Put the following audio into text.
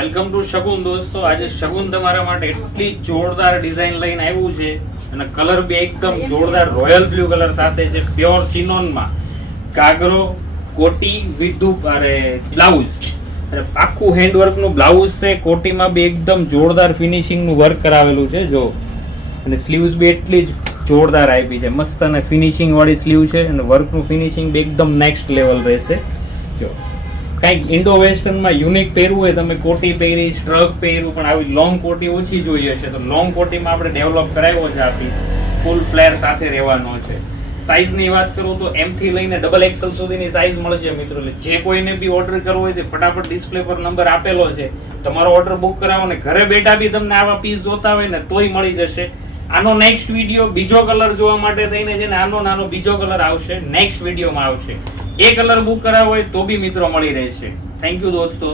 Welcome to શગુન દોસ્તો. આજે શગુન તમારા માટે એટલી જોરદાર ડિઝાઇન લઈને આવ્યું છે અને કલર બી એકદમ જોરદાર રોયલ બ્લુ કલર સાથે છે. પ્યોર ચિનોનમાં કાગરો કોટી વિથ બ્લાઉઝ અને આખું હેન્ડવર્ક નું બ્લાઉઝ છે. કોટીમાં બી એકદમ જોરદાર ફિનિશિંગ નું વર્ક કરાવેલું છે જો, અને સ્લીવ્સ બી એટલી જ જોરદાર આપી છે. મસ્ત અને ફિનિશિંગ વાળી સ્લીવ છે અને વર્કનું ફિનિશિંગ બી એકદમ નેક્સ્ટ લેવલ રહેશે. જો કંઈક ઇન્ડો વેસ્ટર્નમાં યુનિક પહેરવું હોય, તમે કોટી પહેરી સ્ટ્રક પહેર્યું, પણ આવી લોંગ કોટી ઓછી જોઈએ છે, તો લોંગ કોટીમાં આપણે ડેવલપ કરાવ્યો છે. આ પીસ ફૂલ ફ્લેર સાથે રહેવાનો છે. સાઇઝની વાત કરું તો M થી લઈને XXL સુધીની સાઇઝ મળશે મિત્રો. એટલે જે કોઈને બી ઓર્ડર કરવો હોય તો ફટાફટ ડિસ્પ્લે પર નંબર આપેલો છે, તમારો ઓર્ડર બુક કરાવો ને ઘરે બેઠા બી તમને આવા પીસ જોતા હોય ને તોય મળી જશે. આનો નેક્સ્ટ વિડીયો બીજો કલર જોવા માટે થઈને છે ને આનો નાનો બીજો કલર આવશે, નેક્સ્ટ વિડીયોમાં આવશે. એ કલર બુક કરાવો હોય તો બી મિત્રો મળી રહેશે. થેન્ક યુ દોસ્તો.